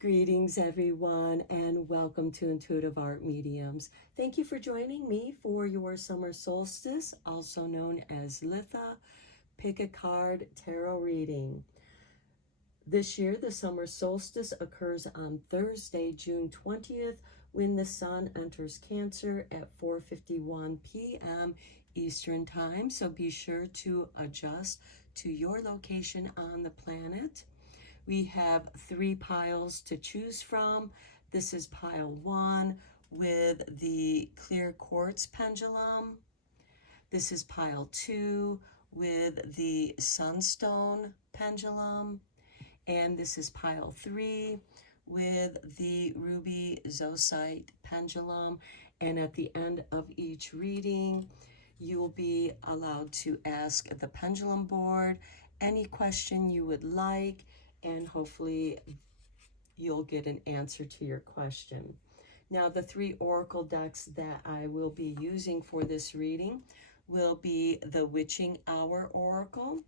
Greetings, everyone, and welcome to Intuitive Art Mediums. Thank you for joining me for your summer solstice, also known as Litha Pick a Card Tarot reading. This year, the summer solstice occurs on Thursday, June 20th, when the sun enters Cancer at 4:51 p.m. Eastern Time. So be sure to adjust to your location on the planet. We have 3 piles to choose from. This is pile 1 with the clear quartz pendulum. This is pile 2 with the sunstone pendulum. And this is pile 3 with the ruby zoisite pendulum. And at the end of each reading, you will be allowed to ask the pendulum board any question you would like, and hopefully you'll get an answer to your question. Now, the 3 oracle decks that I will be using for this reading will be the Witching Hour Oracle,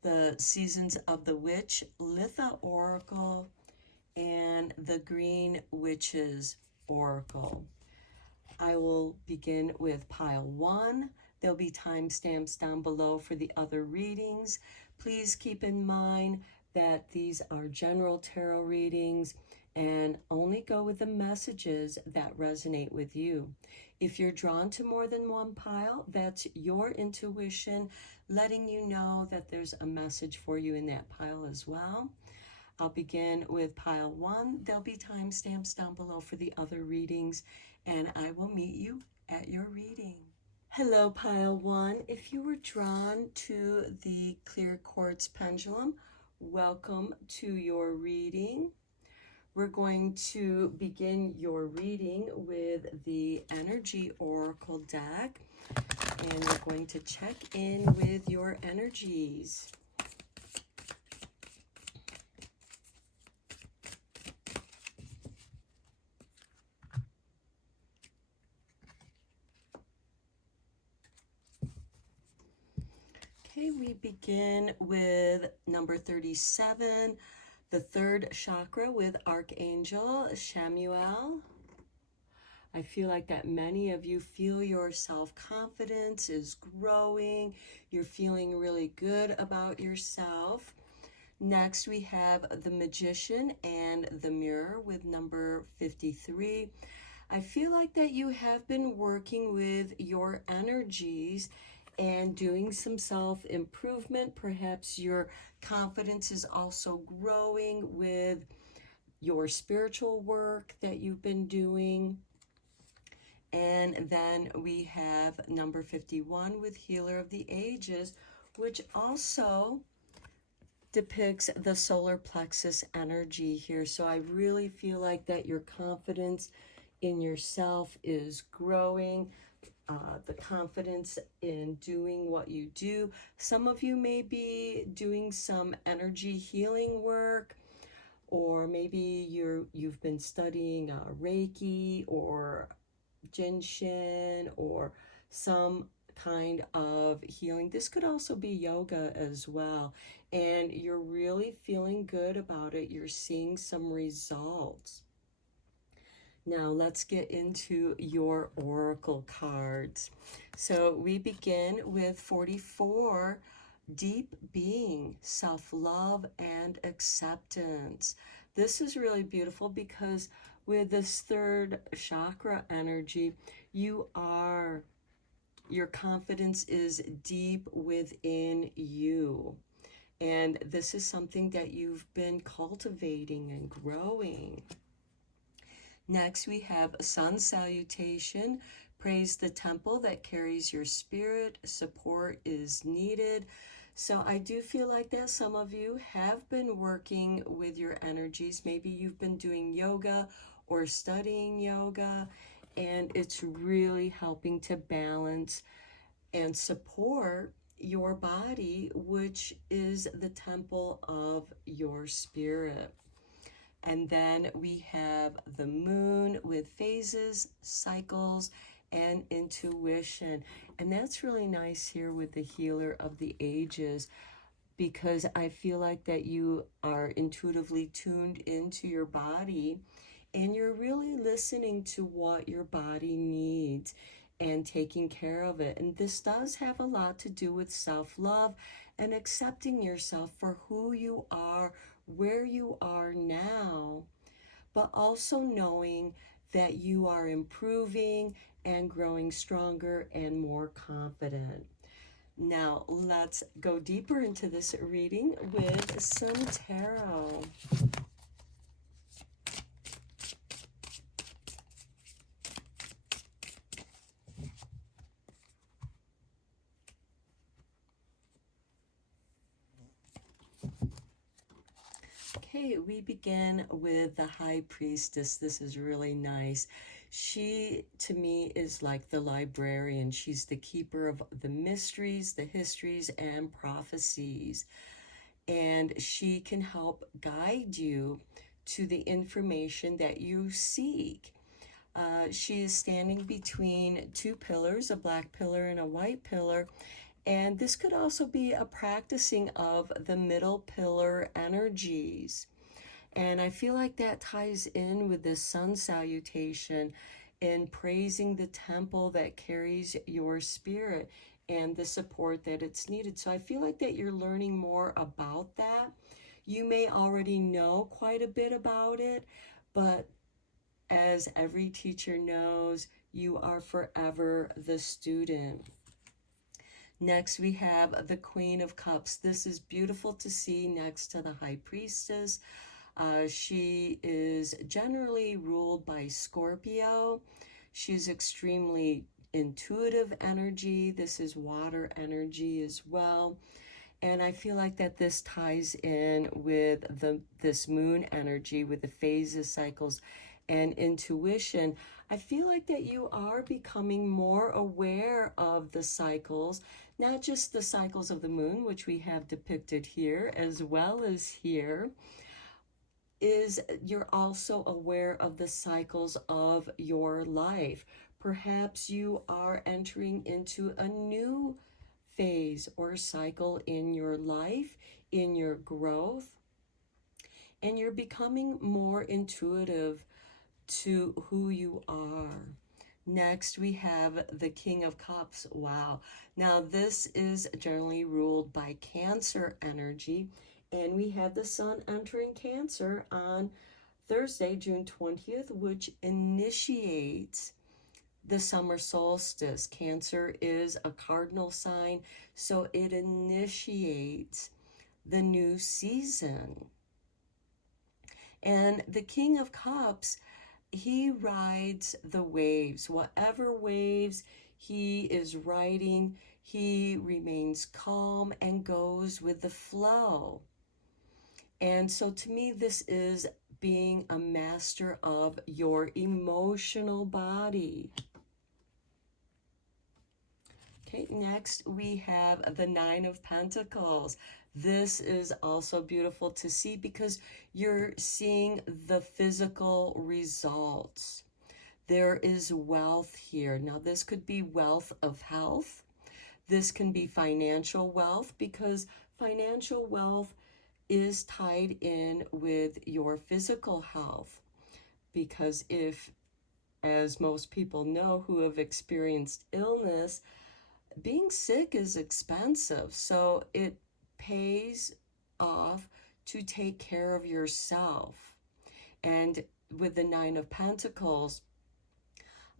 the Seasons of the Witch Litha Oracle, and the Green Witches Oracle. I will begin with pile 1. There'll be timestamps down below for the other readings. Please keep in mind that these are general tarot readings and only go with the messages that resonate with you. If you're drawn to more than one pile, that's your intuition letting you know that there's a message for you in that pile as well. I'll begin with pile 1. There'll be timestamps down below for the other readings, and I will meet you at your reading. Hello, pile 1. If you were drawn to the clear quartz pendulum, welcome to your reading. We're going to begin your reading with the Energy Oracle deck, and we're going to check in with your energies. Okay, we begin with number 37, the 3rd chakra, with Archangel Chamuel. I feel like that many of you feel your self-confidence is growing. You're feeling really good about yourself. Next, we have the Magician and the Mirror with number 53. I feel like that you have been working with your energies and doing some self-improvement. Perhaps your confidence is also growing with your spiritual work that you've been doing. And then we have number 51 with Healer of the Ages, which also depicts the solar plexus energy here. So I really feel like that your confidence in yourself is growing. The confidence in doing what you do. Some of you may be doing some energy healing work, or maybe you've been studying Reiki or Jinshin or some kind of healing. This could also be yoga as well, and you're really feeling good about it. You're seeing some results. Now let's get into your oracle cards. So we begin with 44, Deep Being, Self-Love and Acceptance. This is really beautiful because with this 3rd chakra energy, your confidence is deep within you. And this is something that you've been cultivating and growing. Next, we have Sun Salutation. Praise the temple that carries your spirit. Support is needed. So I do feel like that some of you have been working with your energies. Maybe you've been doing yoga or studying yoga, and it's really helping to balance and support your body, which is the temple of your spirit. And then we have the Moon with phases, cycles, and intuition. And that's really nice here with the Healer of the Ages. because I feel like that you are intuitively tuned into your body and you're really listening to what your body needs and taking care of it. And this does have a lot to do with self-love and accepting yourself for who you are, where you are now, but also knowing that you are improving and growing stronger and more confident. Now, let's go deeper into this reading with some tarot. Okay, we begin with the High Priestess. This is really nice. She, to me, is like the librarian. She's the keeper of the mysteries, the histories, and prophecies. And she can help guide you to the information that you seek. She is standing between two pillars, a black pillar and a white pillar. And this could also be a practicing of the middle pillar energies. And I feel like that ties in with this sun salutation in praising the temple that carries your spirit and the support that it's needed. So I feel like that you're learning more about that. You may already know quite a bit about it, but as every teacher knows, you are forever the student. Next, we have the Queen of Cups. This is beautiful to see next to the High Priestess. She is generally ruled by Scorpio. She's extremely intuitive energy. This is water energy as well. And I feel like that this ties in with this moon energy, with the phases, cycles, and intuition. I feel like that you are becoming more aware of the cycles, not just the cycles of the moon, which we have depicted here, as well as here, is you're also aware of the cycles of your life. Perhaps you are entering into a new phase or cycle in your life, in your growth, and you're becoming more intuitive to who you are. Next, we have the King of Cups. Wow. Now, this is generally ruled by Cancer energy, and we have the sun entering Cancer on Thursday, June 20th, which initiates the summer solstice. Cancer is a cardinal sign, so it initiates the new season. And the King of Cups, he rides the waves. Whatever waves he is riding, he remains calm and goes with the flow. And so to me, this is being a master of your emotional body. Okay, next we have the Nine of Pentacles. This is also beautiful to see because you're seeing the physical results. There is wealth here. Now, this could be wealth of health. This can be financial wealth because financial wealth is tied in with your physical health. Because if, as most people know who have experienced illness, being sick is expensive. So it pays off to take care of yourself. And with the Nine of Pentacles,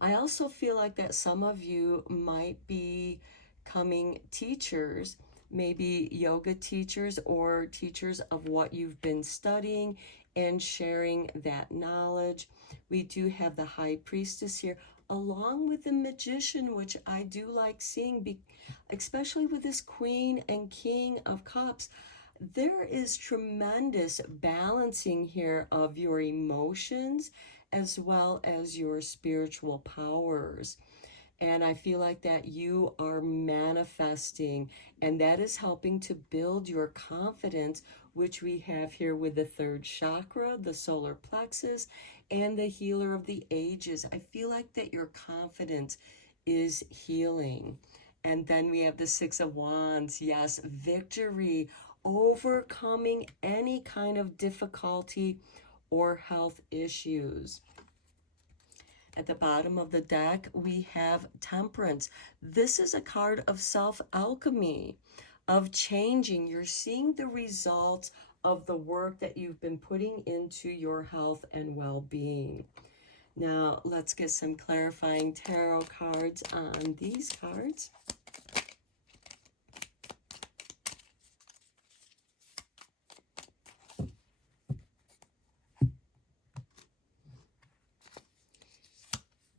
I also feel like that some of you might be becoming teachers, maybe yoga teachers or teachers of what you've been studying and sharing that knowledge. We do have the High Priestess here, along with the Magician, which I do like seeing, especially with this Queen and King of Cups. There is tremendous balancing here of your emotions as well as your spiritual powers. And I feel like that you are manifesting, and that is helping to build your confidence, which we have here with the third chakra, the solar plexus, and the healer of the ages. I feel like that your confidence is healing. And then we have the Six of Wands. Yes, victory overcoming any kind of difficulty or health issues. At the bottom of the deck, we have Temperance. This is a card of self-alchemy, of changing. You're seeing the results of the work that you've been putting into your health and well-being. Now, let's get some clarifying tarot cards on these cards.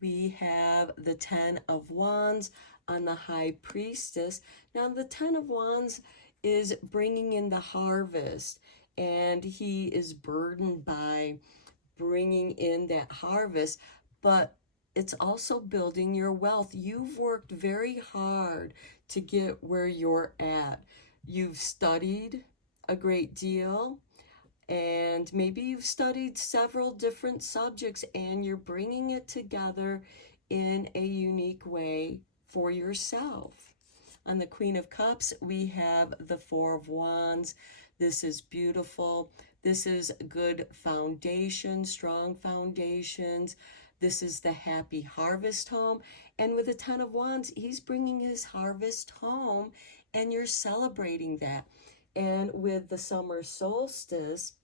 We have the 10 of Wands on the High Priestess. Now, the 10 of Wands is bringing in the harvest, and he is burdened by bringing in that harvest, but it's also building your wealth. You've worked very hard to get where you're at. You've studied a great deal, and maybe you've studied several different subjects and you're bringing it together in a unique way for yourself. On the Queen of Cups, we have the Four of Wands. This is beautiful. This is good foundation, strong foundations. This is the happy harvest home. And with the 10 of Wands, he's bringing his harvest home and you're celebrating that. And with the summer solstice,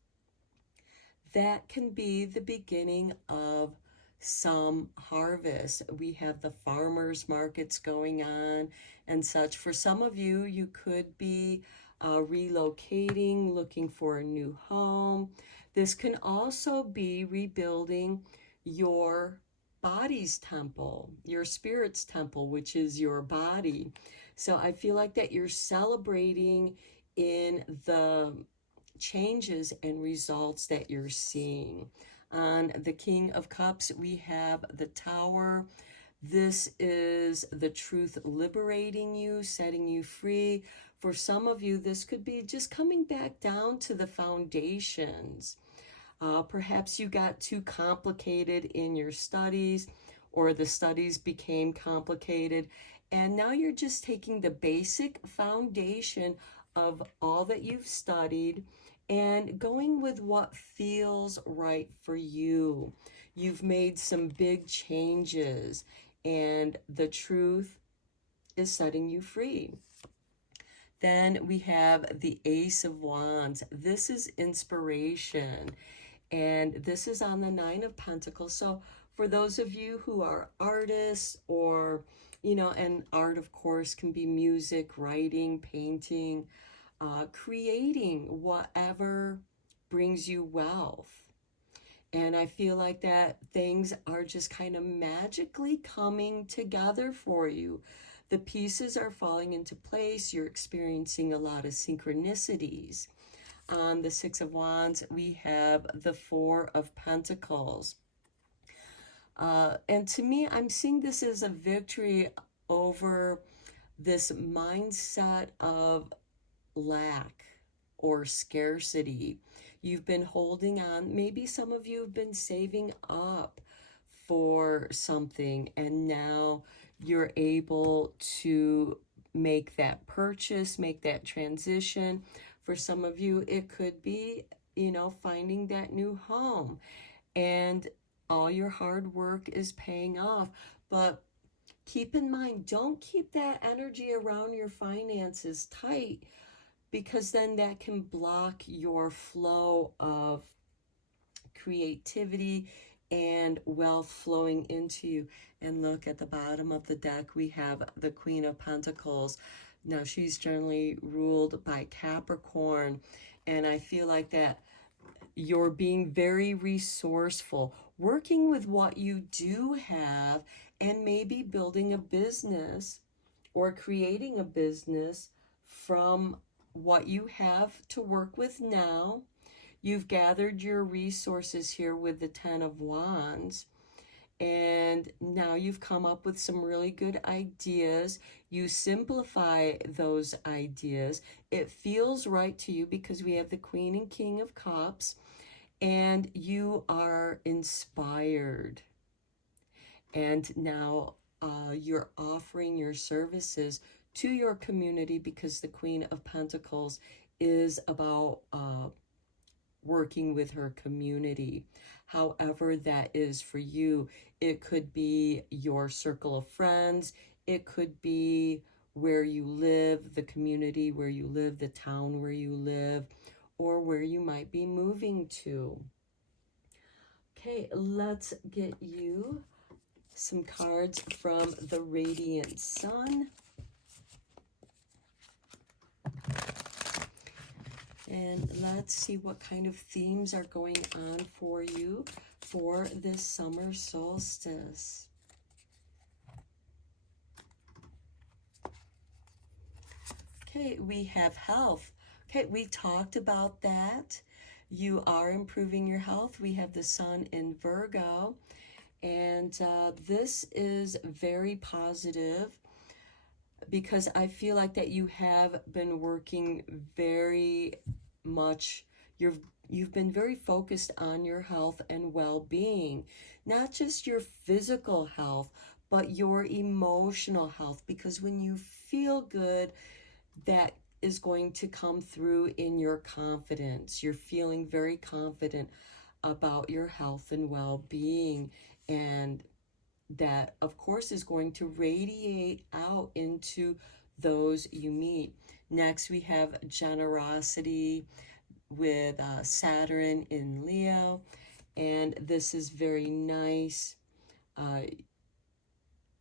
that can be the beginning of some harvest. We have the farmers markets going on and such. For some of you, you could be relocating, looking for a new home. This can also be rebuilding your body's temple, your spirit's temple, which is your body. So I feel like that you're celebrating in the changes and results that you're seeing. On the King of Cups, we have the Tower. This is the truth liberating you, setting you free. For some of you, this could be just coming back down to the foundations. Perhaps you got too complicated in your studies, or the studies became complicated, and now you're just taking the basic foundation of all that you've studied and going with what feels right for you. You've made some big changes, and the truth is setting you free. Then we have the Ace of Wands. This is inspiration, and this is on the Nine of Pentacles. So for those of you who are artists, or, you know, and art, of course, can be music, writing, painting, creating whatever brings you wealth. And I feel like that things are just kind of magically coming together for you. The pieces are falling into place. You're experiencing a lot of synchronicities. On the Six of Wands, we have the Four of Pentacles. And to me, I'm seeing this as a victory over this mindset of lack or scarcity. You've been holding on. Maybe some of you have been saving up for something, and now you're able to make that purchase, make that transition. For some of you, it could be, you know, finding that new home, and all your hard work is paying off. But keep in mind, don't keep that energy around your finances tight, because then that can block your flow of creativity and wealth flowing into you. And look, at the bottom of the deck, we have the Queen of Pentacles. Now, she's generally ruled by Capricorn, and I feel like that you're being very resourceful, working with what you do have, and maybe building a business or creating a business from what you have to work with now. You've gathered your resources here with the Ten of Wands, and now you've come up with some really good ideas. You simplify those ideas. It feels right to you because we have the Queen and King of Cups, and you are inspired. And now you're offering your services to your community because the Queen of Pentacles is about working with her community. However that is for you. It could be your circle of friends. It could be where you live, the community where you live, the town where you live, or where you might be moving to. Okay, let's get you some cards from the Radiant Sun. And let's see what kind of themes are going on for you for this summer solstice. Okay, we have health. Okay, we talked about that. You are improving your health. We have the sun in Virgo. And this is very positive because I feel like that you have been working very much. You've been very focused on your health and well-being, not just your physical health, but your emotional health, because when you feel good, that is going to come through in your confidence. You're feeling very confident about your health and well-being, and that of course is going to radiate out into those you meet. Next we have generosity with Saturn in Leo, and this is very nice.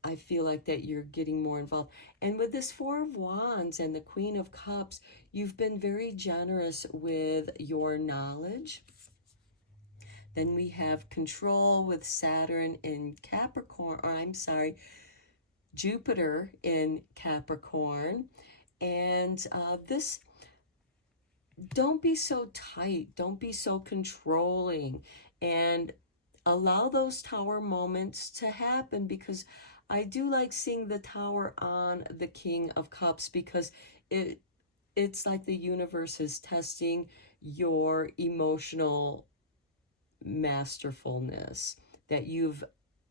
I feel like that you're getting more involved. And with this Four of Wands and the Queen of Cups, you've been very generous with your knowledge. Then we have control with Saturn in Capricorn, or I'm sorry, Jupiter in Capricorn. And this, don't be so tight, don't be so controlling, and allow those tower moments to happen, because I do like seeing the tower on the King of Cups, because it's like the universe is testing your emotional masterfulness, that you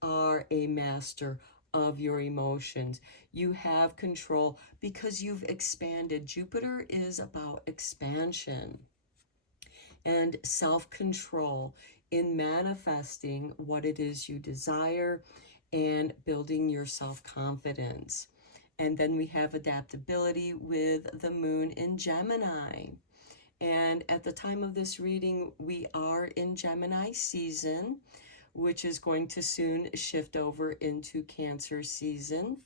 are a master of your emotions. You have control because you've expanded. Jupiter is about expansion and self-control in manifesting what it is you desire and building your self-confidence. And then we have adaptability with the moon in Gemini. And at the time of this reading, we are in Gemini season, which is going to soon shift over into Cancer season.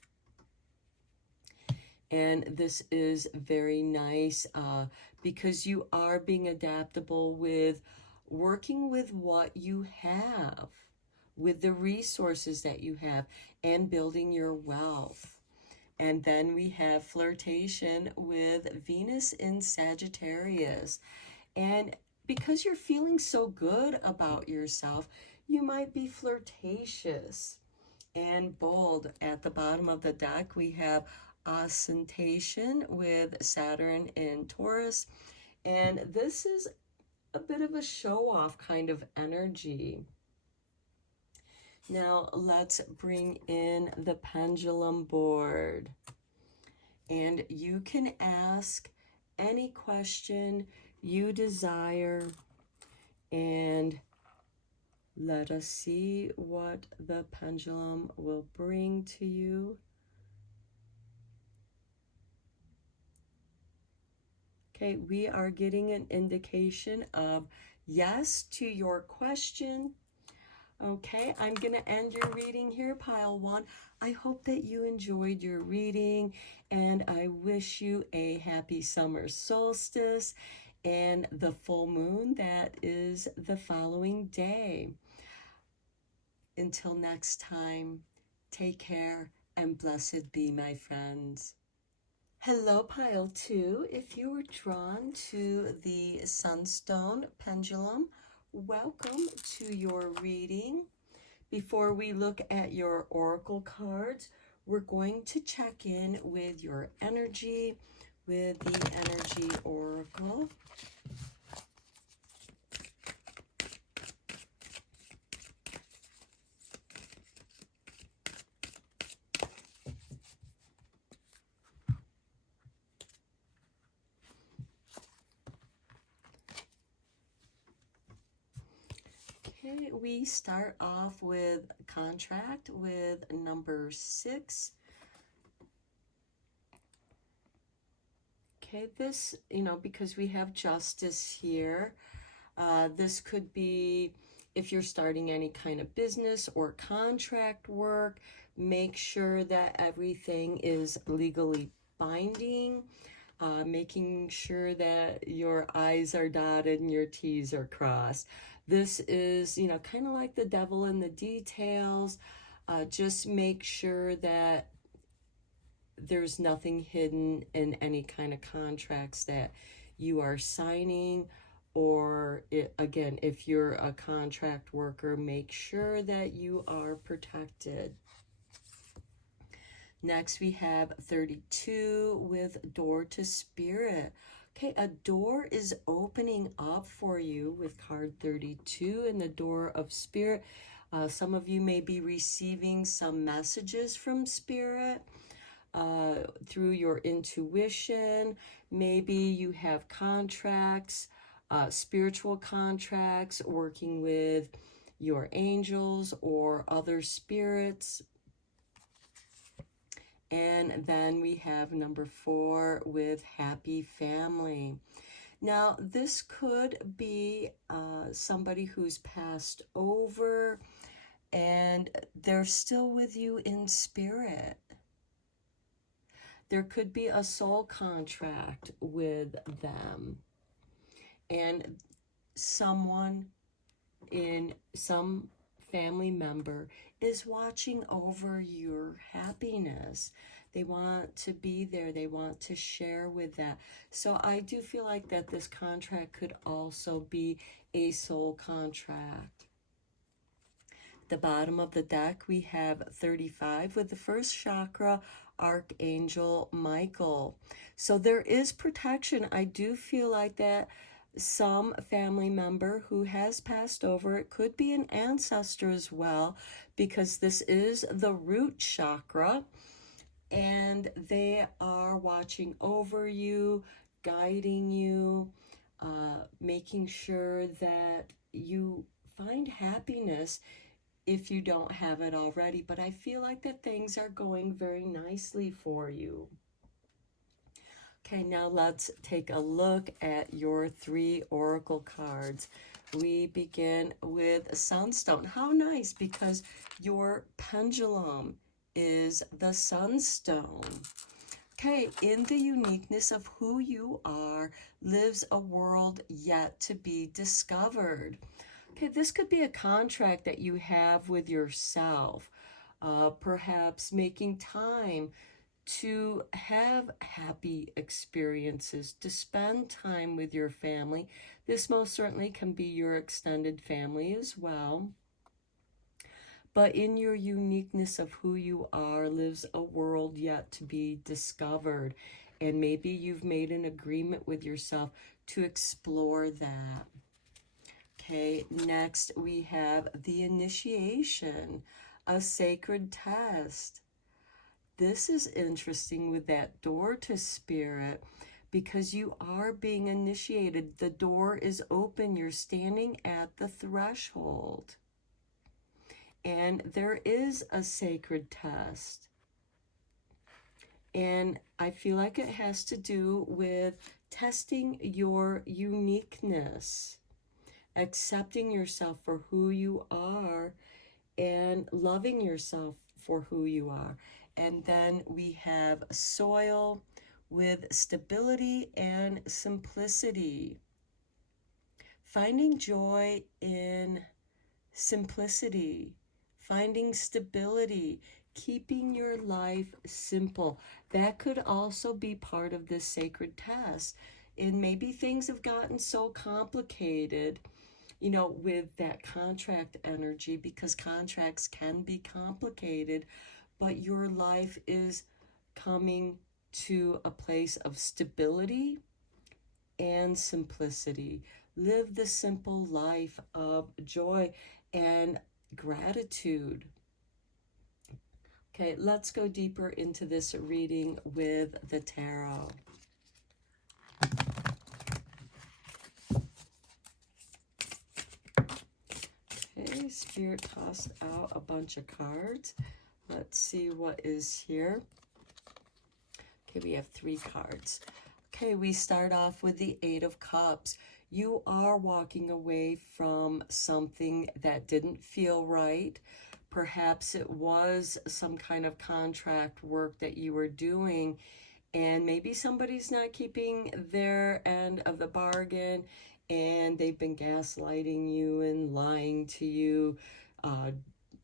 And this is very nice because you are being adaptable with working with what you have, with the resources that you have, and building your wealth. And then we have flirtation with Venus in Sagittarius. And because you're feeling so good about yourself, you might be flirtatious and bold. At the bottom of the deck, we have ostentation with Saturn in Taurus. And this is a bit of a show-off kind of energy. Now let's bring in the pendulum board, and you can ask any question you desire, and let us see what the pendulum will bring to you. Okay, we are getting an indication of yes to your question. Okay, I'm going to end your reading here, pile one. I hope that you enjoyed your reading, and I wish you a happy summer solstice and the full moon that is the following day. Until next time, take care and blessed be, my friends. Hello, pile two. If you were drawn to the Sunstone pendulum, welcome to your reading. Before we look at your oracle cards, we're going to check in with your energy with the energy oracle. Okay, we start off with contract with number 6. Okay, this, because we have justice here, this could be if you're starting any kind of business or contract work, make sure that everything is legally binding, making sure that your I's are dotted and your T's are crossed. This is, kind of like the devil in the details. Just make sure that there's nothing hidden in any kind of contracts that you are signing, or again, if you're a contract worker, make sure that you are protected. Next, we have 32 with door to spirit. Okay, a door is opening up for you with card 32 in the door of spirit. Some of you may be receiving some messages from spirit through your intuition. Maybe you have contracts, spiritual contracts, working with your angels or other spirits. And then we have number 4 with happy family. Now, this could be somebody who's passed over and they're still with you in spirit. There could be a soul contract with them. And someone some family member is watching over your happiness. They want to be there. They want to share with that. So I do feel like that this contract could also be a soul contract. The bottom of the deck, we have 35 with the first chakra, Archangel Michael. So there is protection. I do feel like that some family member who has passed over, it could be an ancestor as well, because this is the root chakra, and they are watching over you, guiding you, making sure that you find happiness if you don't have it already. But I feel like that things are going very nicely for you. Okay, now let's take a look at your 3 oracle cards. We begin with Sunstone. How nice, because your pendulum is the Sunstone. Okay, in the uniqueness of who you are lives a world yet to be discovered. Okay, this could be a contract that you have with yourself, perhaps making time to have happy experiences, to spend time with your family. This most certainly can be your extended family as well. But in your uniqueness of who you are lives a world yet to be discovered. And maybe you've made an agreement with yourself to explore that. Okay, next we have the initiation, a sacred test. This is interesting with that door to spirit, because you are being initiated. The door is open. You're standing at the threshold. And there is a sacred test. And I feel like it has to do with testing your uniqueness, accepting yourself for who you are, and loving yourself for who you are. And then we have soil with stability and simplicity. Finding joy in simplicity, finding stability, keeping your life simple. That could also be part of this sacred test. And maybe things have gotten so complicated, with that contract energy, because contracts can be complicated, but your life is coming to a place of stability and simplicity. Live the simple life of joy and gratitude. Okay, let's go deeper into this reading with the tarot. Okay, Spirit tossed out a bunch of cards. Let's see what is here. Okay, we have 3 cards. Okay, we start off with the 8 of Cups. You are walking away from something that didn't feel right. Perhaps it was some kind of contract work that you were doing, and maybe somebody's not keeping their end of the bargain, and they've been gaslighting you and lying to you,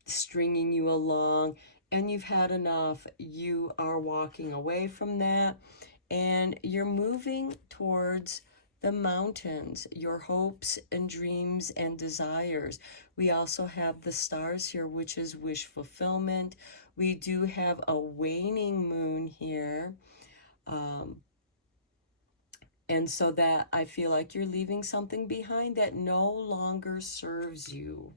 stringing you along, and you've had enough. You are walking away from that, and you're moving towards the mountains, your hopes and dreams and desires. We also have the stars here, which is wish fulfillment. We do have a waning moon here. And so that I feel like you're leaving something behind that no longer serves you.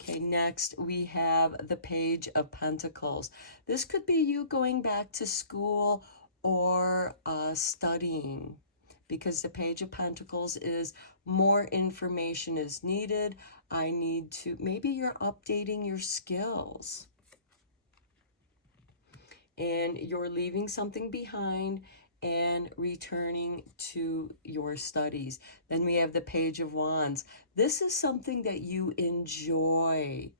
Okay, next we have the Page of Pentacles. This could be you going back to school or studying, because the Page of Pentacles is more information is needed. I need to, maybe you're updating your skills and you're leaving something behind and returning to your studies. Then we have the Page of Wands. This is something that you enjoy.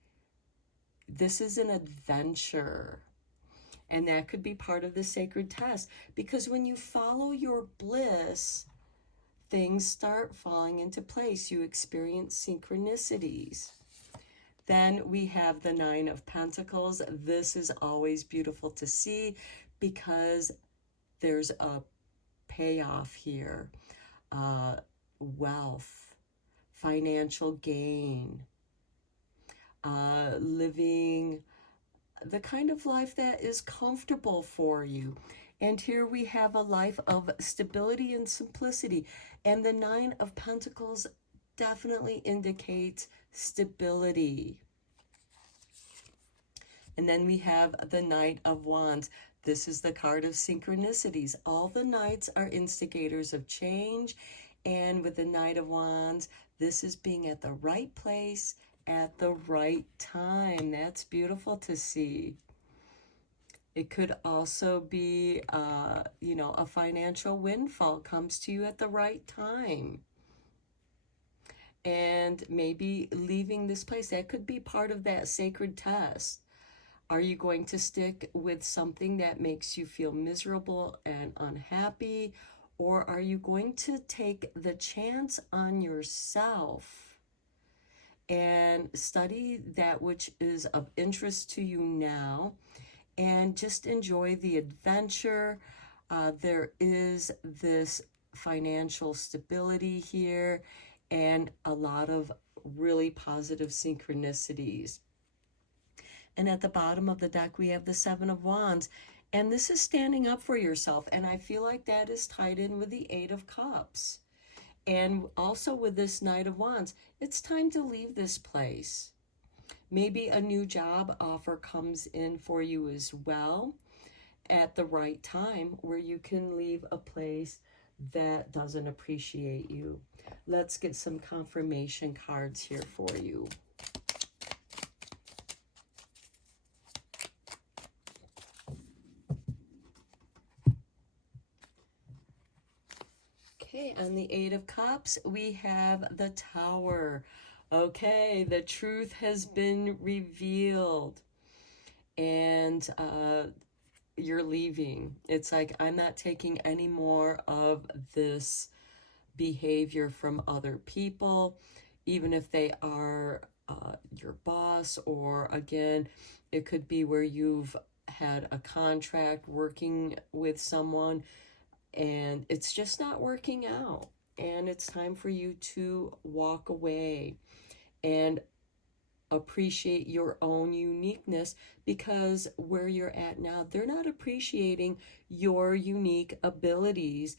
This is an adventure. And that could be part of the sacred test, because when you follow your bliss, things start falling into place. You experience synchronicities. Then we have the 9 of Pentacles. This is always beautiful to see because there's a payoff here. Wealth, financial gain, living the kind of life that is comfortable for you. And here we have a life of stability and simplicity. And the 9 of Pentacles definitely indicates stability. And then we have the Knight of Wands. This is the card of synchronicities. All the knights are instigators of change. And with the Knight of Wands, this is being at the right place at the right time. That's beautiful to see. It could also be, a financial windfall comes to you at the right time. And maybe leaving this place, that could be part of that sacred test. Are you going to stick with something that makes you feel miserable and unhappy? Or are you going to take the chance on yourself and study that which is of interest to you now and just enjoy the adventure? There is this financial stability here and a lot of really positive synchronicities. And at the bottom of the deck, we have the 7 of Wands. And this is standing up for yourself. And I feel like that is tied in with the 8 of Cups. And also with this Knight of Wands, it's time to leave this place. Maybe a new job offer comes in for you as well at the right time, where you can leave a place that doesn't appreciate you. Let's get some confirmation cards here for you. Okay, on the 8 of Cups, we have the Tower. Okay, the truth has been revealed. And you're leaving. It's like, I'm not taking any more of this behavior from other people, even if they are your boss, or again, it could be where you've had a contract working with someone and it's just not working out, and it's time for you to walk away and appreciate your own uniqueness, because where you're at now, they're not appreciating your unique abilities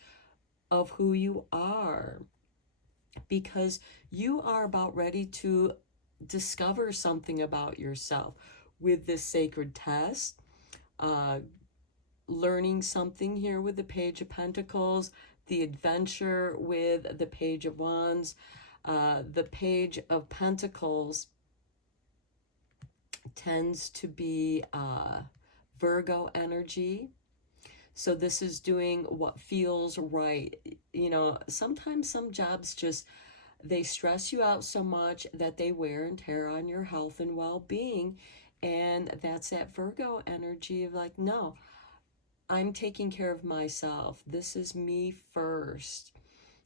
of who you are, because you are about ready to discover something about yourself with this sacred test, learning something here with the Page of Pentacles, the adventure with the Page of Wands. The Page of Pentacles tends to be Virgo energy. So this is doing what feels right. You know, sometimes some jobs just, they stress you out so much that they wear and tear on your health and well-being. And that's that Virgo energy of like, no, I'm taking care of myself. This is me first.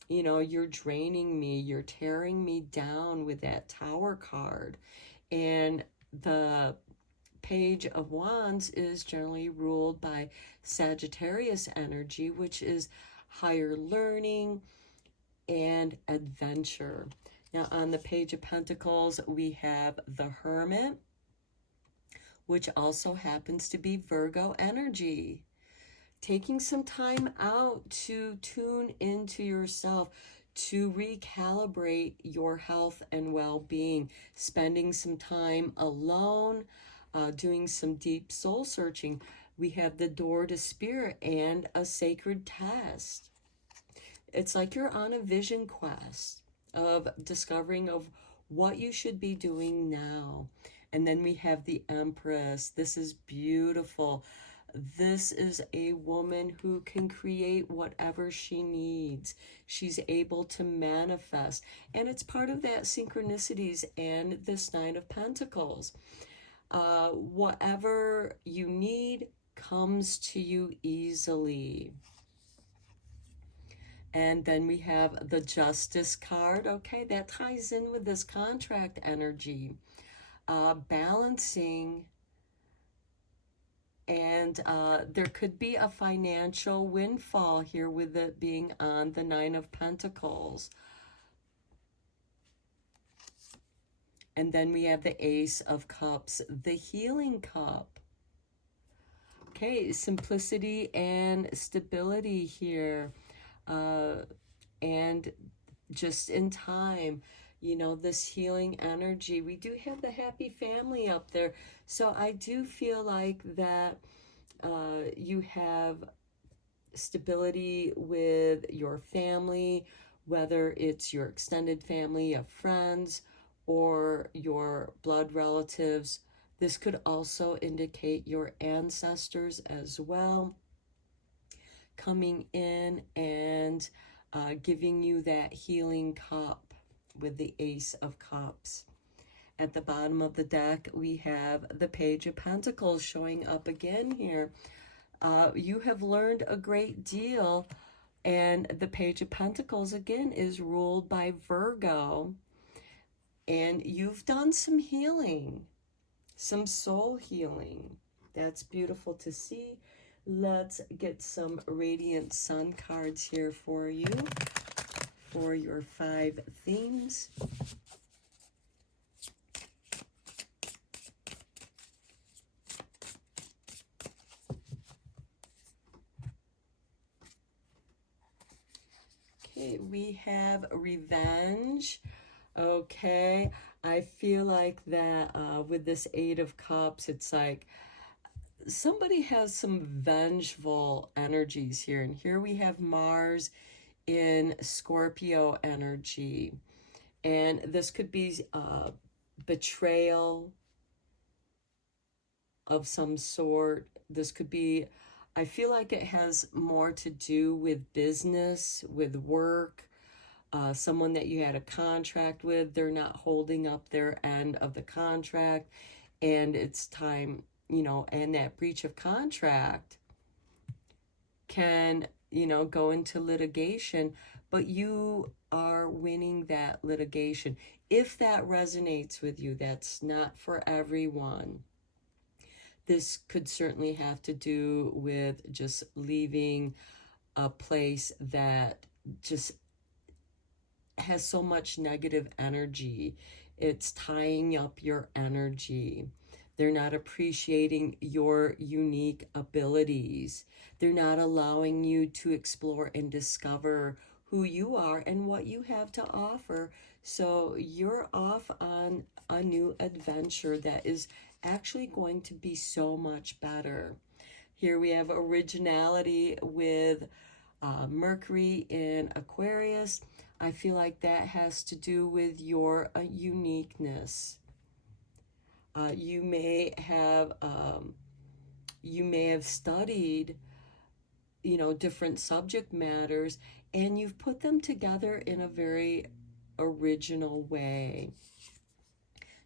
You know, you're draining me. You're tearing me down with that Tower card. And the Page of Wands is generally ruled by Sagittarius energy, which is higher learning and adventure. Now, on the Page of Pentacles, we have the Hermit, which also happens to be Virgo energy. Taking some time out to tune into yourself, to recalibrate your health and well-being, spending some time alone, doing some deep soul searching. We have the Door to Spirit and a Sacred Test. It's like you're on a vision quest of discovering of what you should be doing now. And then we have the Empress. This is beautiful. This is a woman who can create whatever she needs. She's able to manifest. And it's part of that synchronicities and this Nine of Pentacles. Whatever you need comes to you easily. And then we have the Justice card. Okay, that ties in with this contract energy. Balancing. And there could be a financial windfall here with it being on the Nine of Pentacles. And then we have the Ace of Cups, the Healing Cup. Okay, simplicity and stability here. And just in time, you know, this healing energy. We do have the happy family up there. So I do feel like that you have stability with your family, whether it's your extended family of friends or your blood relatives. This could also indicate your ancestors as well, coming in and giving you that healing cup with the Ace of Cups. At the bottom of the deck, we have the Page of Pentacles showing up again here. You have learned a great deal, and the Page of Pentacles again is ruled by Virgo, and you've done some healing, some soul healing. That's beautiful to see. Let's get some Radiant Sun cards here for you for your 5 themes. Okay, we have revenge. Okay, I feel like that with this Eight of Cups, it's like somebody has some vengeful energies here. And here we have Mars in Scorpio energy. And this could be betrayal of some sort. This could be, I feel like it has more to do with business, with work. Someone that you had a contract with, they're not holding up their end of the contract, and it's time, you know, and that breach of contract can, you know, go into litigation, but you are winning that litigation. If that resonates with you, that's not for everyone. This could certainly have to do with just leaving a place that just has so much negative energy. It's tying up your energy. They're not appreciating your unique abilities. They're not allowing you to explore and discover who you are and what you have to offer. So you're off on a new adventure that is actually going to be so much better. Here we have originality with Mercury in Aquarius. I feel like that has to do with your uniqueness. You may have studied, different subject matters, and you've put them together in a very original way.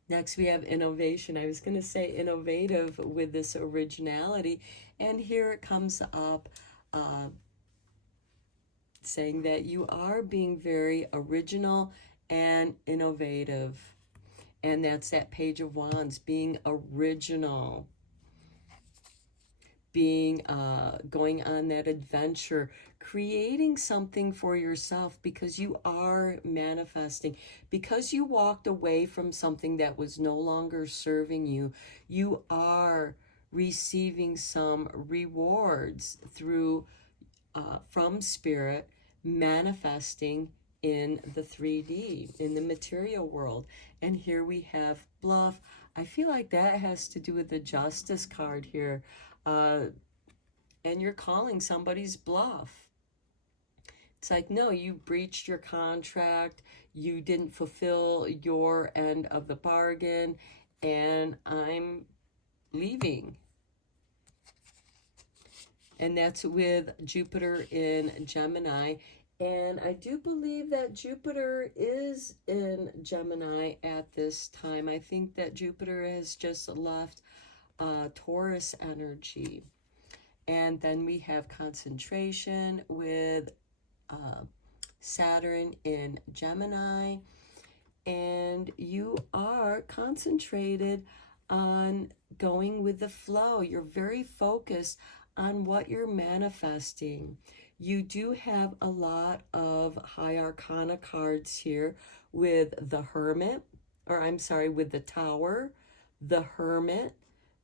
Next, we have innovation. I was going to say innovative with this originality, and here it comes up saying that you are being very original and innovative. And that's that Page of Wands, being original, being going on that adventure, creating something for yourself, because you are manifesting, because you walked away from something that was no longer serving you. You are receiving some rewards through from spirit, manifesting in the 3D, in the material world. And here we have bluff. I feel like that has to do with the Justice card here. And you're calling somebody's bluff. It's like, no, you breached your contract, you didn't fulfill your end of the bargain, and I'm leaving. And that's with Jupiter in Gemini. And I do believe that Jupiter is in Gemini at this time. I think that Jupiter has just left Taurus energy. And then we have concentration with Saturn in Gemini. And you are concentrated on going with the flow. You're very focused on what you're manifesting. You do have a lot of high arcana cards here with the Hermit, with the Tower, the Hermit,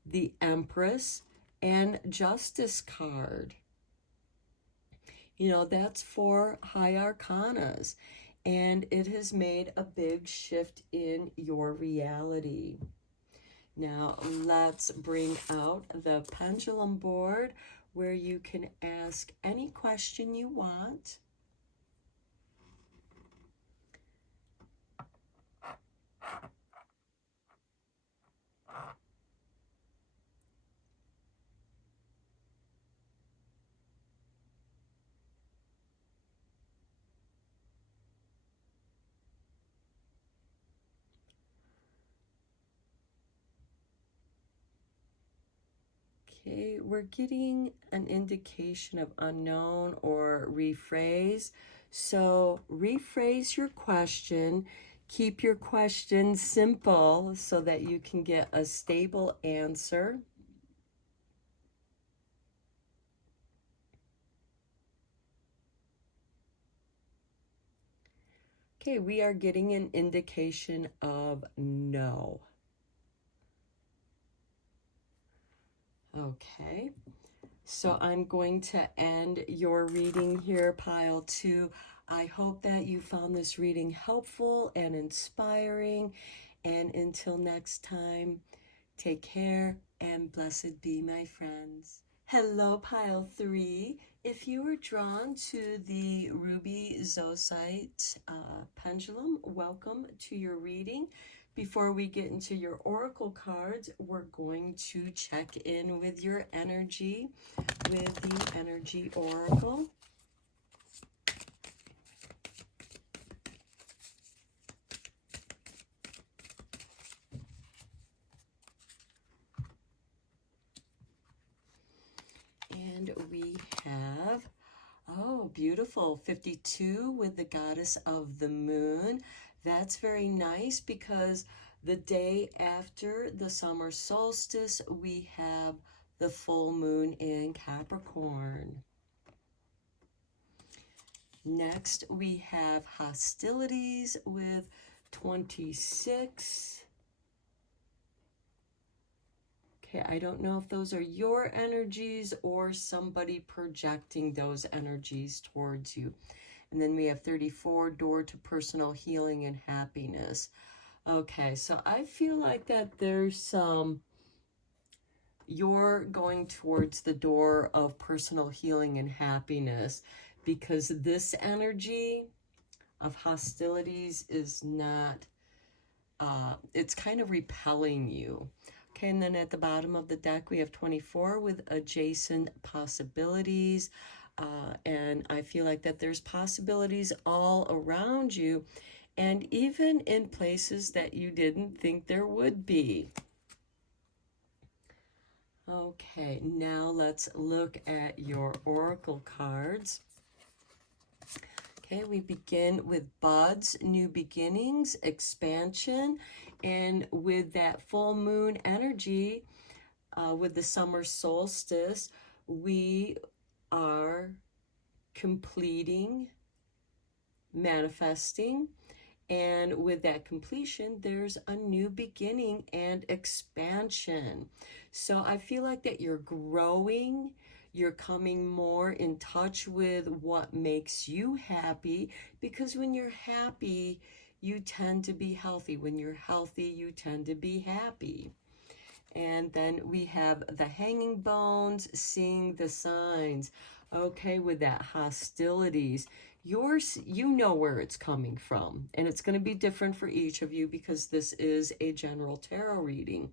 the Empress, and Justice card. That's for high arcanas, and it has made a big shift in your reality. Now, let's bring out the pendulum board where you can ask any question you want. Okay, we're getting an indication of unknown or rephrase. So rephrase your question. Keep your question simple so that you can get a stable answer. Okay, we are getting an indication of no. Okay, so I'm going to end your reading here, pile 2. I hope that you found this reading helpful and inspiring. And until next time, take care and blessed be, my friends. Hello, pile 3. If you were drawn to the Ruby Zoisite pendulum, welcome to your reading. Before we get into your oracle cards, we're going to check in with your energy with the energy oracle. And we have, oh, beautiful, 52 with the goddess of the moon. That's very nice because the day after the summer solstice, we have the full moon in Capricorn. Next, we have hostilities with 26. Okay, I don't know if those are your energies or somebody projecting those energies towards you. And then we have 34, door to personal healing and happiness. Okay, so I feel like that there's some, you're going towards the door of personal healing and happiness, because this energy, of hostilities is not, it's kind of repelling you. Okay, and then at the bottom of the deck, we have 24 with adjacent possibilities. And I feel like that there's possibilities all around you, and even in places that you didn't think there would be. Okay, now let's look at your oracle cards. Okay, we begin with buds, new beginnings, expansion, and with that full moon energy, with the summer solstice, we are completing, manifesting, and with that completion, there's a new beginning and expansion. So I feel like that you're growing, you're coming more in touch with what makes you happy, because when you're happy, you tend to be healthy. When you're healthy, you tend to be happy. And then we have the hanging bones, seeing the signs. Okay, with that hostilities, you know where it's coming from, and it's going to be different for each of you because this is a general tarot reading,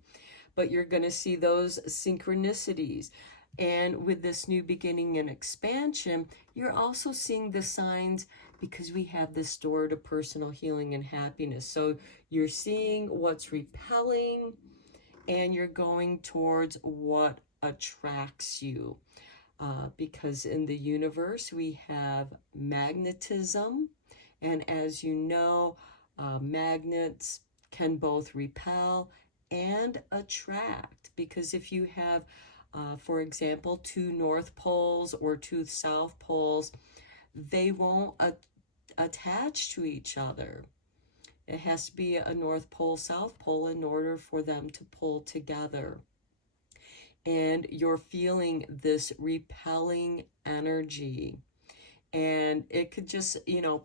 but you're going to see those synchronicities. And with this new beginning and expansion, you're also seeing the signs, because we have this door to personal healing and happiness. So you're seeing what's repelling, and you're going towards what attracts you. Because in the universe we have magnetism, and as you know, magnets can both repel and attract, because if you have, for example, two North Poles or two South Poles, they won't attach to each other. It has to be a North Pole, South Pole in order for them to pull together. And you're feeling this repelling energy, and it could just,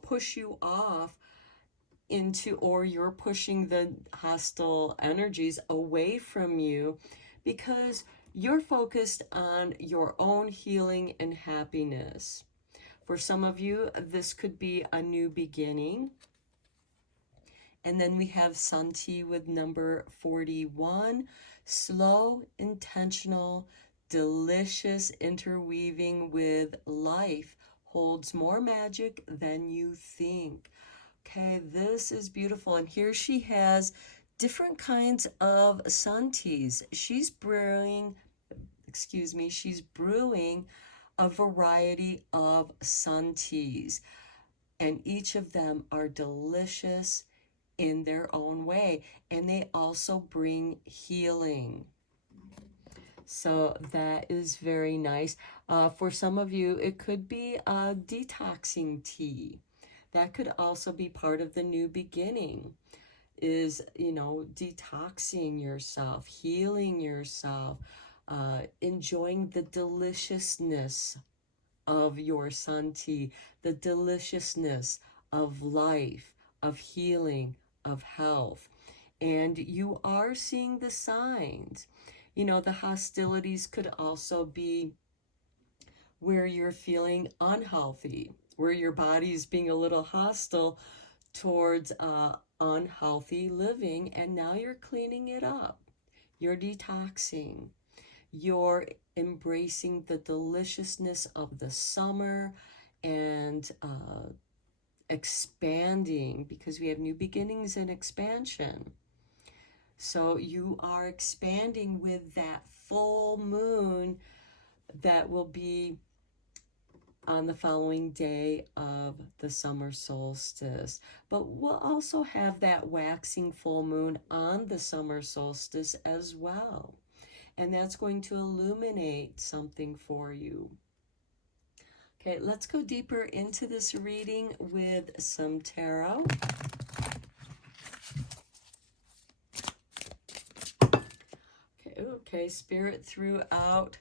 push you off into, or you're pushing the hostile energies away from you, because you're focused on your own healing and happiness. For some of you, this could be a new beginning. And then we have Santi with number 41. Slow, intentional, delicious interweaving with life holds more magic than you think. Okay, this is beautiful. And here she has different kinds of Santis. She's brewing a variety of Santis. And each of them are delicious in their own way, and they also bring healing. So that is very nice. For some of you, it could be a detoxing tea. That could also be part of the new beginning, is, detoxing yourself, healing yourself, enjoying the deliciousness of your Santi, the deliciousness of life, of healing, of health. And you are seeing the signs. The hostilities could also be where you're feeling unhealthy, where your body is being a little hostile towards unhealthy living, and now you're cleaning it up. You're detoxing. You're embracing the deliciousness of the summer and expanding, because we have new beginnings and expansion. So you are expanding with that full moon that will be on the following day of the summer solstice. But we'll also have that waxing full moon on the summer solstice as well. And that's going to illuminate something for you. Okay, let's go deeper into this reading with some tarot. Okay, Spirit threw out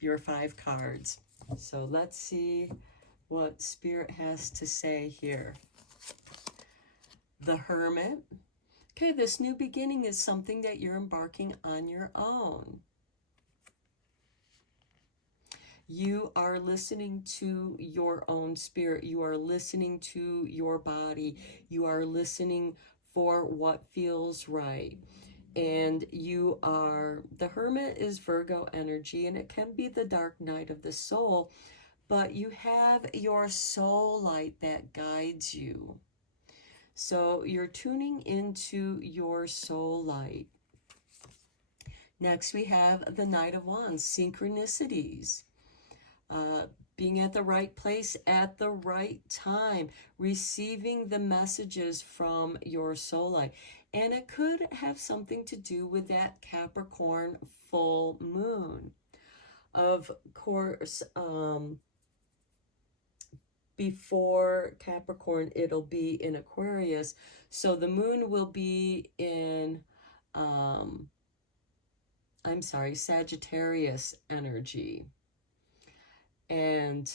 your 5 cards. So let's see what Spirit has to say here. The Hermit. Okay, this new beginning is something that you're embarking on your own. You are listening to your own spirit. You are listening to your body. You are listening for what feels right. And you are, the Hermit is Virgo energy, and it can be the dark night of the soul, but you have your soul light that guides you. So you're tuning into your soul light. Next, we have the Knight of Wands, synchronicities. Being at the right place at the right time, receiving the messages from your soul light. And it could have something to do with that Capricorn full moon. Of course, before Capricorn, it'll be in Aquarius. So the moon will be in, Sagittarius energy. And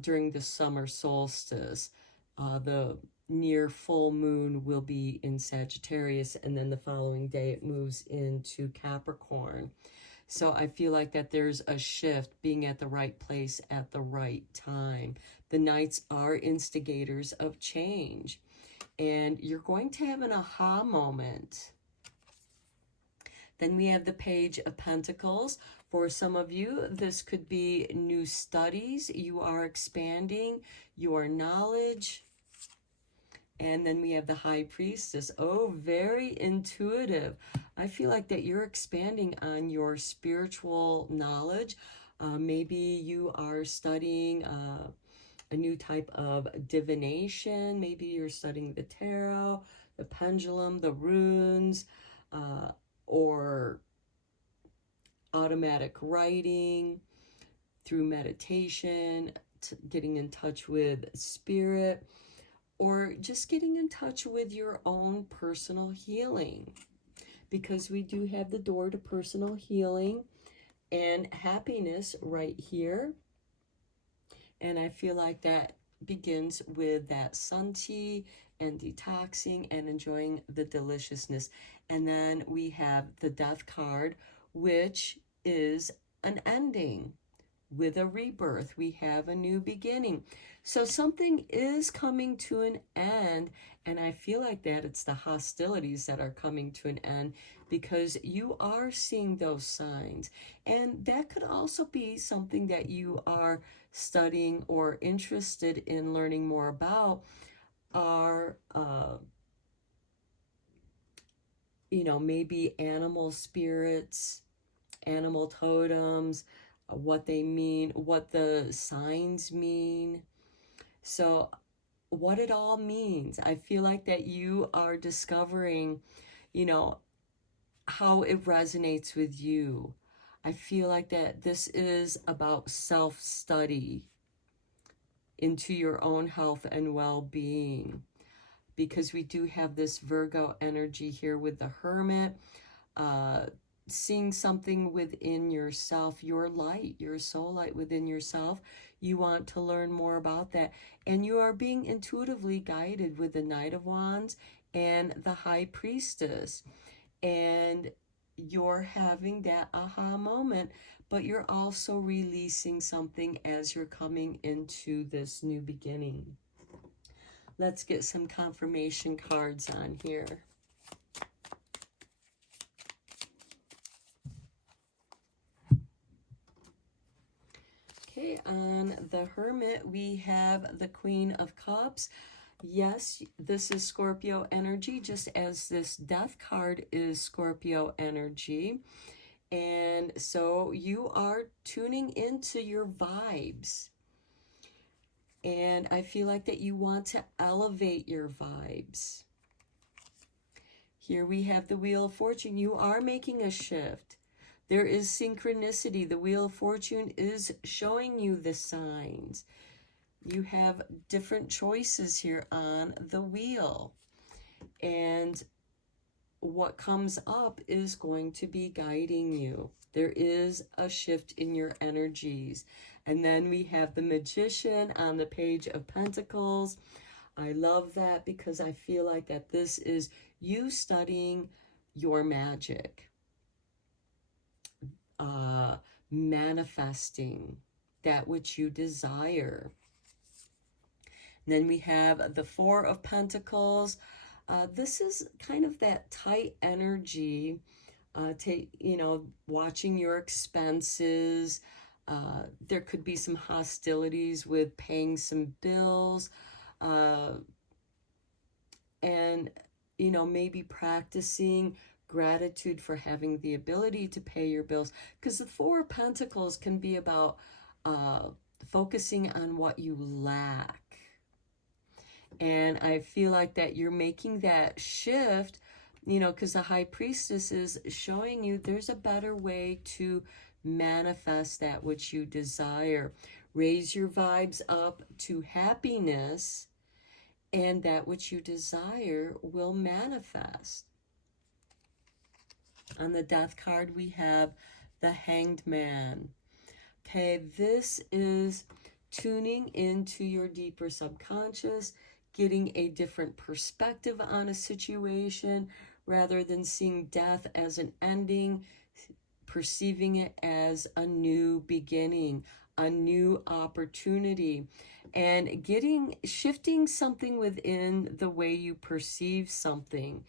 during the summer solstice, the near full moon will be in Sagittarius, and then the following day it moves into Capricorn. So I feel like that there's a shift, being at the right place at the right time. The Knights are instigators of change, and you're going to have an aha moment. Then we have the Page of Pentacles. For some of you, this could be new studies. You are expanding your knowledge. And then we have the High Priestess. Oh, very intuitive. I feel like that you're expanding on your spiritual knowledge. Maybe you are studying a new type of divination. Maybe you're studying the tarot, the pendulum, the runes, or automatic writing through meditation, getting in touch with spirit, or just getting in touch with your own personal healing, because we do have the door to personal healing and happiness right here. And I feel like that begins with that sun tea and detoxing and enjoying the deliciousness. And then we have the Death card, which is an ending with a rebirth. We have a new beginning. So something is coming to an end, and I feel like that it's the hostilities that are coming to an end, because you are seeing those signs. And that could also be something that you are studying or interested in learning more about, are maybe animal spirits, animal totems, what they mean, what the signs mean. So what it all means. I feel like that you are discovering, how it resonates with you. I feel like that this is about self-study into your own health and well-being, because we do have this Virgo energy here with the Hermit, seeing something within yourself, your light, your soul light within yourself. You want to learn more about that, and you are being intuitively guided with the Knight of Wands and the High Priestess, and you're having that aha moment, but you're also releasing something as you're coming into this new beginning. Let's get some confirmation cards on here. Okay, on the Hermit, we have the Queen of Cups. Yes, this is Scorpio energy, just as this Death card is Scorpio energy. And so you are tuning into your vibes. And I feel like that you want to elevate your vibes. Here we have the Wheel of Fortune. You are making a shift. There is synchronicity. The Wheel of Fortune is showing you the signs. You have different choices here on the wheel. And what comes up is going to be guiding you. There is a shift in your energies. And then we have the Magician on the Page of Pentacles. I love that, because I feel like that this is you studying your magic. manifesting that which you desire. And then we have the Four of Pentacles. This is kind of that tight energy, watching your expenses. There could be some hostilities with paying some bills, and maybe practicing gratitude for having the ability to pay your bills, because the Four of Pentacles can be about focusing on what you lack. And I feel like that you're making that shift, because the High Priestess is showing you there's a better way to manifest that which you desire. Raise your vibes up to happiness, and that which you desire will manifest. On the Death card, we have the Hanged Man. Okay, this is tuning into your deeper subconscious, getting a different perspective on a situation, rather than seeing death as an ending, perceiving it as a new beginning, a new opportunity, and shifting something within the way you perceive something.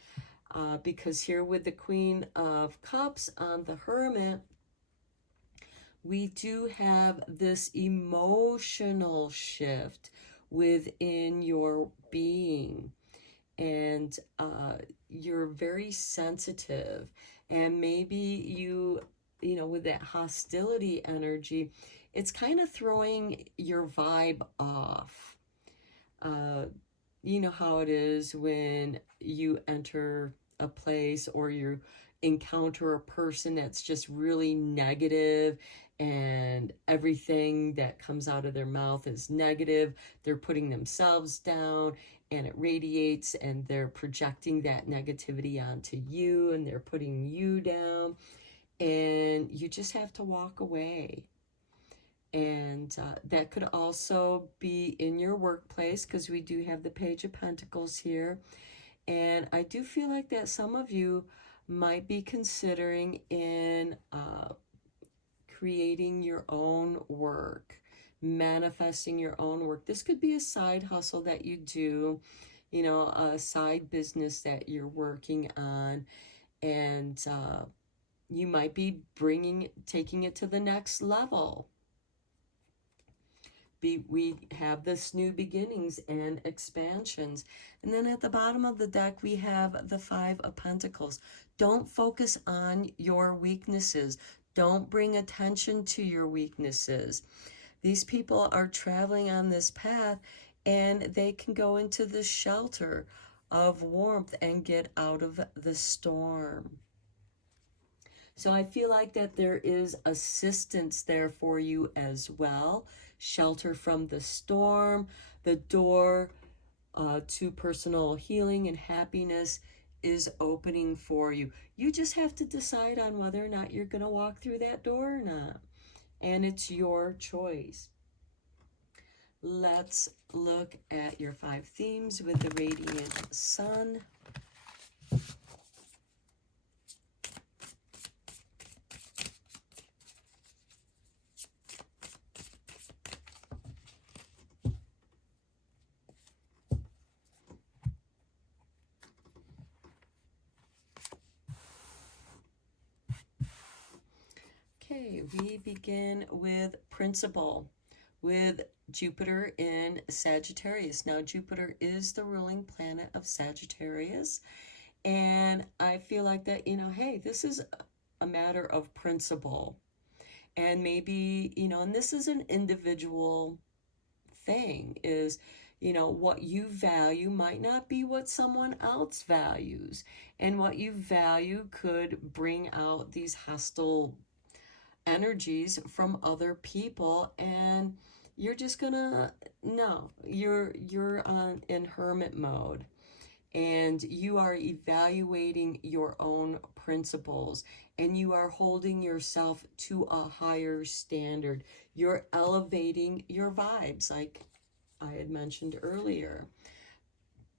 Because here with the Queen of Cups on the Hermit, we do have this emotional shift within your being, and you're very sensitive, and maybe you with that hostility energy, it's kind of throwing your vibe off. You know how it is when you enter a place or you encounter a person that's just really negative, and everything that comes out of their mouth is negative. They're putting themselves down, and it radiates, and they're projecting that negativity onto you, and they're putting you down, and you just have to walk away. And that could also be in your workplace, because we do have the Page of Pentacles here. And I do feel like that some of you might be considering in creating your own work, manifesting your own work. This could be a side hustle that you do, a side business that you're working on, and you might be taking it to the next level. We have this new beginnings and expansions. And then at the bottom of the deck, we have the Five of Pentacles. Don't focus on your weaknesses. Don't bring attention to your weaknesses. These people are traveling on this path, and they can go into the shelter of warmth and get out of the storm. So I feel like that there is assistance there for you as well. Shelter from the storm, the door to personal healing and happiness is opening for you. You just have to decide on whether or not you're going to walk through that door or not. And it's your choice. Let's look at your 5 themes with the Radiant Sun. Okay, we begin with Principle, with Jupiter in Sagittarius. Now, Jupiter is the ruling planet of Sagittarius, and I feel like that, hey, this is a matter of principle. And maybe, and this is an individual thing, is, what you value might not be what someone else values. And what you value could bring out these hostile energies from other people, and you're just gonna you're in hermit mode, and you are evaluating your own principles, and you are holding yourself to a higher standard. You're elevating your vibes, like I had mentioned earlier.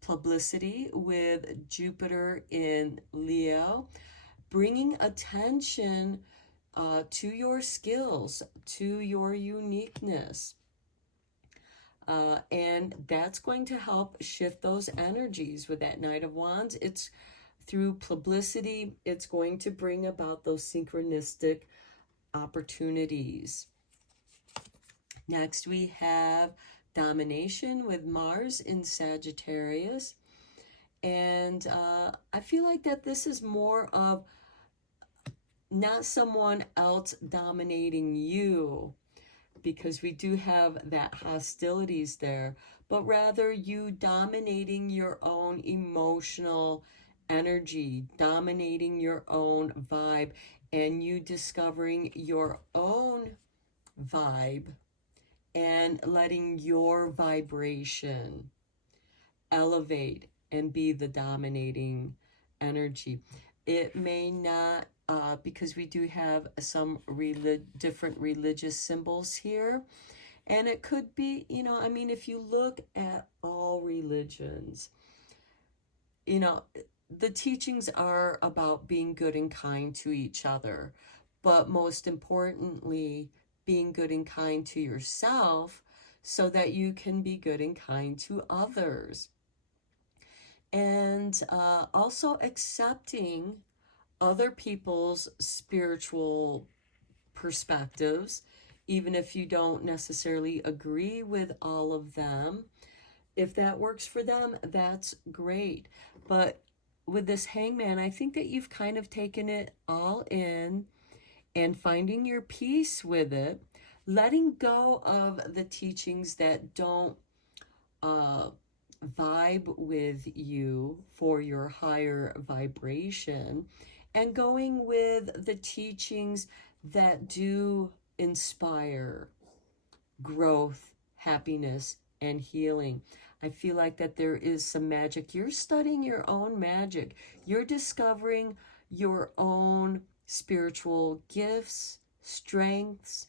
Publicity with Jupiter in Leo, bringing attention to your skills, to your uniqueness. And that's going to help shift those energies with that Knight of Wands. It's through publicity, it's going to bring about those synchronistic opportunities. Next, we have domination with Mars in Sagittarius. And I feel like that this is more of not someone else dominating you, because we do have that hostilities there, but rather you dominating your own emotional energy, dominating your own vibe, and you discovering your own vibe and letting your vibration elevate and be the dominating energy. It may not, because we do have some different religious symbols here. And it could be, you know, I mean, if you look at all religions, you know, the teachings are about being good and kind to each other. But most importantly, being good and kind to yourself so that you can be good and kind to others. And also accepting other people's spiritual perspectives, even if you don't necessarily agree with all of them. If that works for them, that's great. But with this Hangman, I think that you've kind of taken it all in and finding your peace with it, letting go of the teachings that don't vibe with you for your higher vibration, and going with the teachings that do inspire growth, happiness, and healing. I feel like that there is some magic. You're studying your own magic. You're discovering your own spiritual gifts, strengths,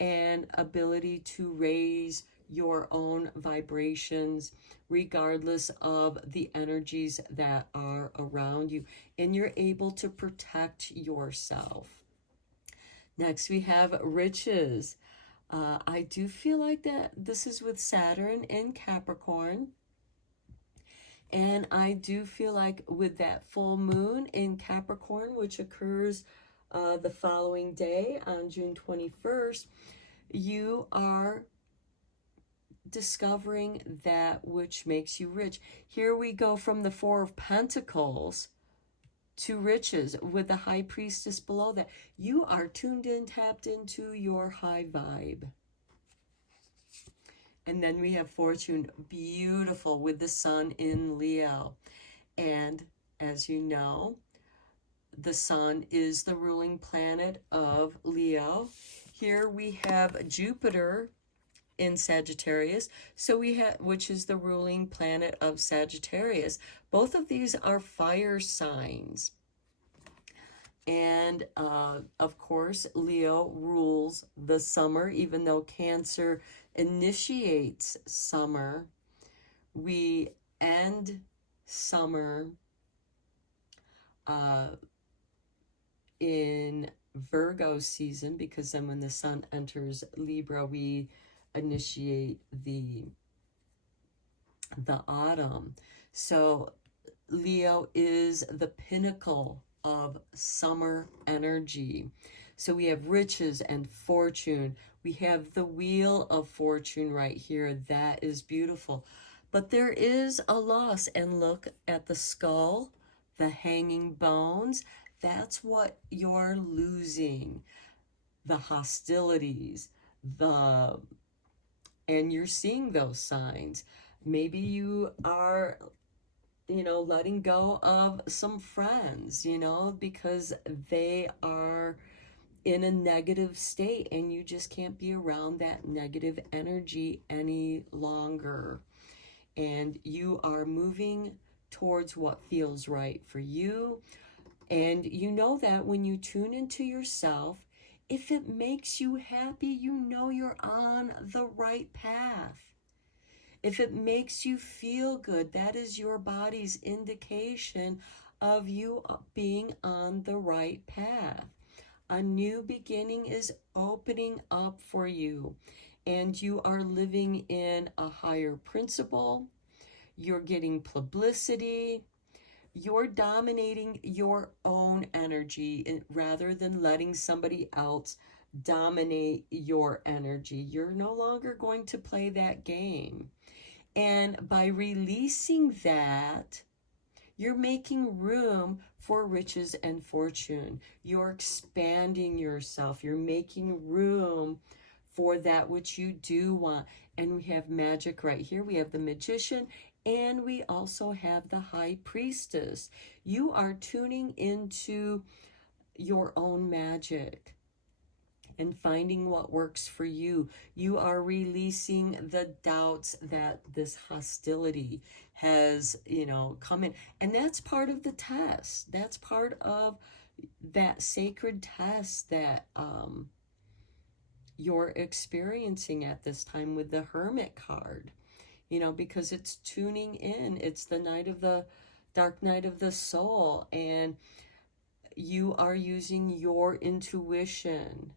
and ability to raise your own vibrations regardless of the energies that are around you, and you're able to protect yourself. Next, we have riches. I do feel like that this is with Saturn in Capricorn. And I do feel like with that full moon in Capricorn, which occurs the following day on June 21st, you are discovering that which makes you rich. Here we go from the Four of Pentacles to riches with the High Priestess below that. You are tuned in, tapped into your high vibe. And then we have Fortune, beautiful, with the Sun in Leo. And as you know, the Sun is the ruling planet of Leo. Here we have Jupiter in Sagittarius, so we have, which is the ruling planet of Sagittarius. Both of these are fire signs. And of course, Leo rules the summer. Even though Cancer initiates summer, we end summer in Virgo season, because then when the Sun enters Libra, we initiate the autumn. So Leo is the pinnacle of summer energy. So we have riches and fortune. We have the Wheel of Fortune right here. That is beautiful. But there is a loss. And look at the skull, the hanging bones. That's what you're losing. The hostilities, and you're seeing those signs. Maybe you are, you know, letting go of some friends, you know, because they are in a negative state and you just can't be around that negative energy any longer. And you are moving towards what feels right for you. And you know that when you tune into yourself, if it makes you happy, you know you're on the right path. If it makes you feel good, that is your body's indication of you being on the right path. a new beginning is opening up for you, and you are living in a higher principle. You're getting publicity. You're dominating your own energy rather than letting somebody else dominate your energy. You're no longer going to play that game. And by releasing that, you're making room for riches and fortune. You're expanding yourself. You're making room for that which you do want. And we have magic right here. We have the Magician, and we also have the High Priestess. You are tuning into your own magic and finding what works for you. You are releasing the doubts that this hostility has, come in. And that's part of the test. That's part of that sacred test that you're experiencing at this time with the Hermit card. Because it's tuning in. It's the dark night of the soul. And you are using your intuition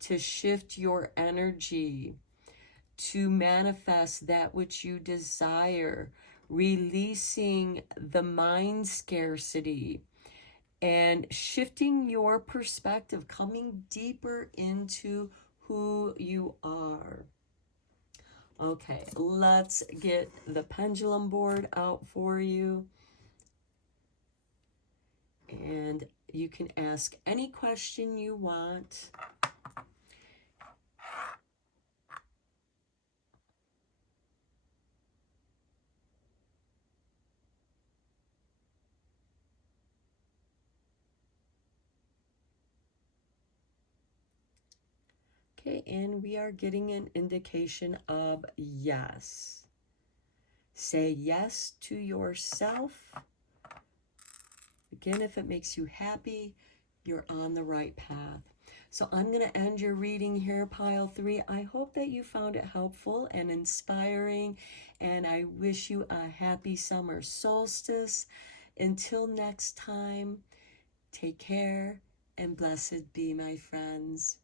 to shift your energy, to manifest that which you desire, releasing the mind scarcity and shifting your perspective, coming deeper into who you are. Okay, let's get the pendulum board out for you. And you can ask any question you want. Okay, and we are getting an indication of yes. Say yes to yourself. Again, if it makes you happy, you're on the right path. So I'm going to end your reading here, pile 3. I hope that you found it helpful and inspiring, and I wish you a happy summer solstice. Until next time, take care and blessed be, my friends.